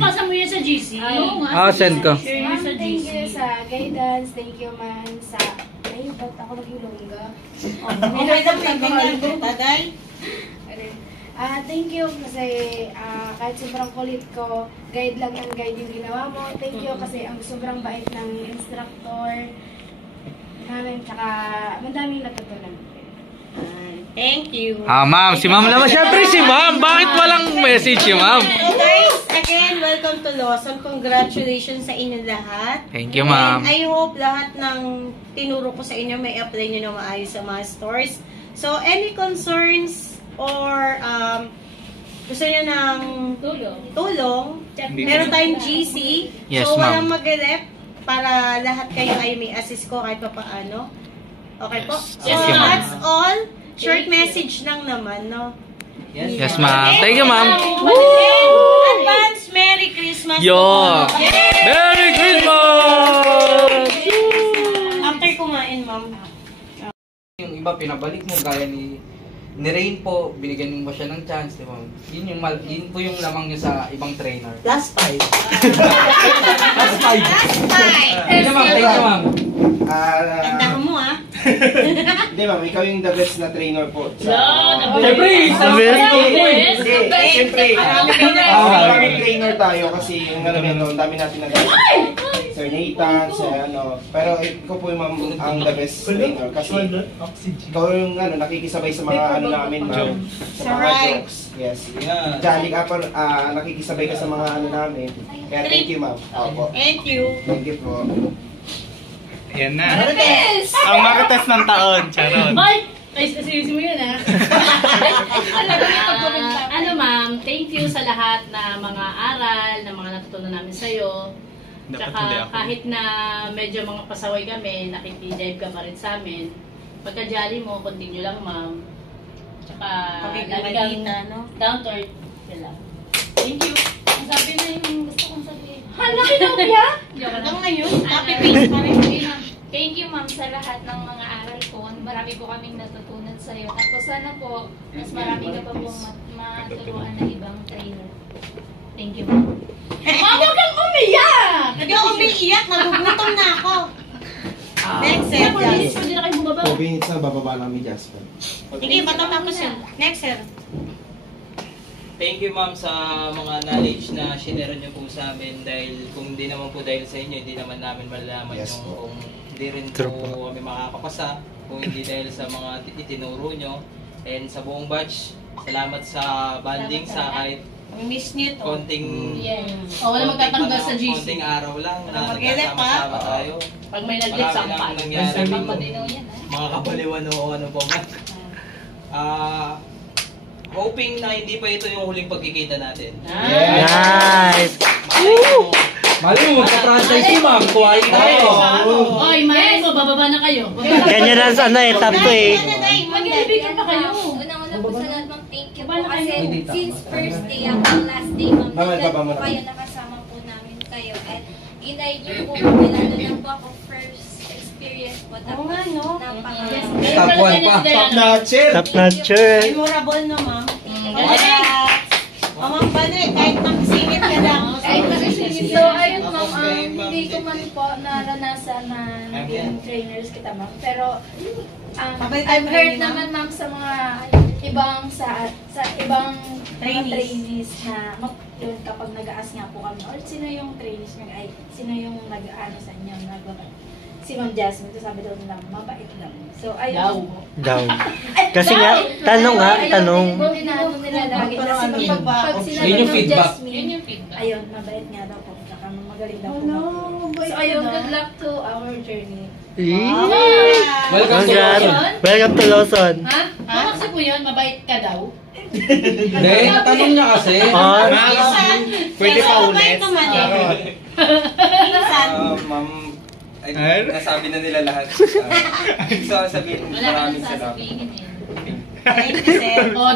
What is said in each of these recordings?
ipasa mo yan sa GC. Send ko. Thank you sa guidance. Thank you man sa... Ay, ba't ako nag-ilongga? Okay lang ganyan, taday. Thank you kasi kahit sobrang kulit ko, guide lang ang guide yung ginawa mo. Thank you kasi ang sobrang bait ng instructor namin. Tsaka madaming natutunan. Thank you. Ma'am. Si ma'am naman. Siyempre si ma'am. Bakit walang message si ma'am? So guys, again, welcome to Lawson. Congratulations sa inyo lahat. Thank you, ma'am. I hope lahat ng tinuro ko sa inyo may apply nyo na maayos sa mga stores. So, any concerns or gusto nyo ng tulong, meron tayong GC. Yes, so, ma'am. walang mag-rep para lahat kayo ay may assist ko kahit pa paano. Okay po? So, Yes, ma'am. that's all. Short message lang naman, no? Yes, ma'am. Thank you, ma'am. Advance Merry Christmas. Yo! Merry Christmas! After kumain, ma'am. Yung iba pinabalik mo gaya ni Rain po, binigyan mo siya ng chance, di ba? Yun po yung lamang niya sa ibang trainer. Last 5. Last five. Thank you, ma'am. Thank you, ma'am. Tanda mo, ah. Hindi, ma'am, ikaw yung the best na trainer po. Siyempre! Siyempre, maraming trainer tayo kasi yung ang dami natin na Sir Nathan, pero ikaw po yung ma'am ang the best trainer kasi ikaw yung nakikisabay sa mga namin, ma'am, sa mga jokes. Yes. Jolly ka pa, nakikisabay ka sa mga namin. Kaya thank you, ma'am. Thank you. Thank you po. Yan na. Ang Marites ng taon. Charon. Ay, seryoso mo yun, ha? Ma'am, thank you sa lahat na mga aral, na mga natutunan namin sa'yo. Tsaka kahit na medyo mga pasaway kami, nakikidive ka pa rin sa amin. Pagka-jolly mo, continue lang, ma'am. Tsaka lagi kang down to earth. Thank you. Sabi na yung gusto kong sabihin. Hala, kinopya? Hanggang ngayon, copy-paste pa rin. Thank you, ma'am, sa lahat ng mga aral ko. Marami po kaming natutunan sa iyo. Tapos sana po, mas marami ka pa pong maturuan na ibang trainer. Thank you, ma'am. Huwag kang umiyak! Hindi ako umiiyak, nagugutom na ako. Next sir, Jasper. Hindi na kayo bumaba. 4 minutes na bababa namin, Jasper. Sige, matapos yun. Next sir. Thank you, ma'am, sa mga knowledge na sinare niyo po sa amin dahil kung hindi naman po dahil sa inyo, hindi naman namin malalaman yung kung hindi rin po kami makakapasa, kung hindi dahil sa mga itinuro nyo. And sa buong batch, salamat sa banding sa kahit Miss niyo to. konting Wala magtatanggal sa GC. konting araw lang na mag-elect nagkasama-sama tayo. Pag may nag-get sampal. Nangyari mga kabaliwan o ano po man. Hoping na hindi pa ito yung huling pagkikita natin. Nice! Mali mo, sa-franchise si ma'am. Kuhain tayo. Oy, mali mo, bababa na kayo. Ganyan lang sa top 2 eh. Mag-ibigay pa kayo. Una-una po sa lahat, ma'am, thank you po. Kasi since first day hanggang last day, ma'am, po kayo, nakasama po namin kayo. At in-guide niyo po kami, lalo na po ako first experience po. Tapos, napaka- Top 1 pa. Top notcher! Top notcher. Memorable na, ma'am. Ma'am, balik, kahit magsingit ka lang. So, ayun ma'am, hindi ko man po naranasan na naging trainers kita ma'am. Pero, I've heard naman ma'am sa mga ibang ibang trainees na yun kapag nag-aas nga po kami or sino yung trainees nyo, ay sino yung nag-ano sa inyo, si Ma'am Jasmine, ito sabi daw nila, mabait lang. So, ayun. Daw. Kasi nga, tanong. Inaano nila lagi. Kasi pag sila Yun yung feedback. ayun, mabait nga daw po. Saka magaling daw po. So, ayun, good luck to our journey. Welcome to Lawson. Welcome to Lawson. Ha? Kasi po yun, mabait ka daw. Hindi, tanong niya kasi. Pwede pa ulit. Ma'am, nasabi na nila lahat. So, sabihin, maraming salamat.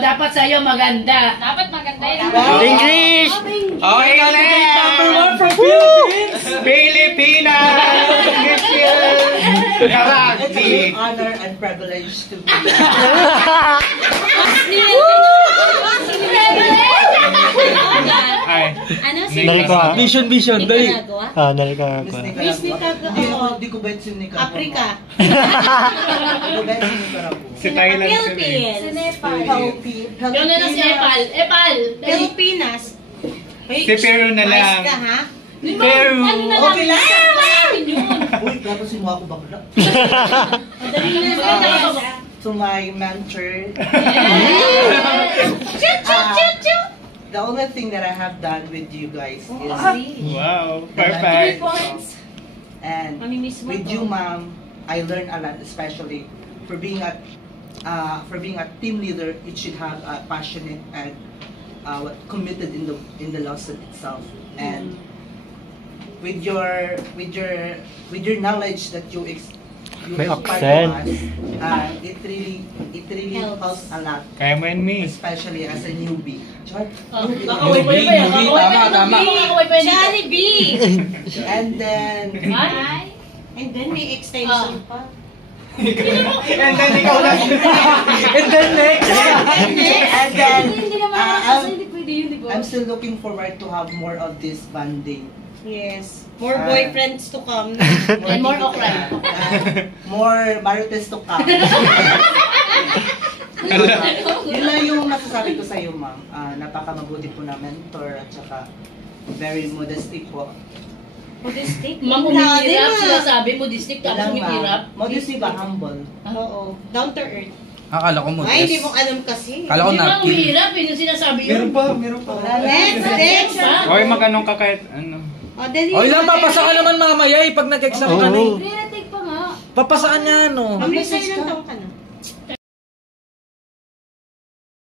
Dapat sa'yo maganda. Dapat maganda yun. English! Okay, galing! Number 1 from Philippines! Pilipinas! Honor and privilege to be. Ay. Ano si Narika. Vision, dali. Nicaragua? Narika Miss ako. Nicaragua. Di ko bet si Nicaragua. Africa. Di ko bet si Nicaragua. Si Thailand. Philippines. Si Nepal. Yun na si Epal. Epal! Pilipinas. Si Peru na lang. Mais ka, ha? Peru. Ano na Okay lang. namin yun? Uy, dapat si Mwa ko bakla. Madali na To my mentor. The only thing that I have done with you guys is, Wow. Perfect. and Mamimiss mo with to. you, ma'am, I learned a lot, especially for being a team leader. It should have a passionate and committed in the lesson itself. And with your knowledge that you May impart accent. to us, it really helps a lot, Kaya mo and me. especially as a newbie. Char? Kakaway pa yun. Tama. Kakaway pa yun. Jollibee! And then, Ay! And then may extension pa. And then ikaw lang. And then next. and then, Hindi naman kasi hindi pwede yun, di ba? I'm still looking forward to have more of this bonding. Yes. More boyfriends to come. And more okra. More marites to come. Yun lang yung masasabi ko sa iyo, ma'am. Napaka-mabuti po na mentor at saka very modesty po. Modestic. Ma'am, umihirap. Sinasabi mo, district tapos umihirap. Modesty ba? Humble. Oo. Down to earth. Akala ko mo. Ay, hindi mo alam kasi. Akala ko Hindi ba napkin. umihirap? Yun yung sinasabi yun. Meron pa. Next. Hoy, magkanong ka kahit ano. O, dali. Oy lang, papasa ka naman mamaya pag nag-exam ka na. Oo. Pre-retake pa nga. Papasaan niya, no? Ma'am, may ilang taong ka na?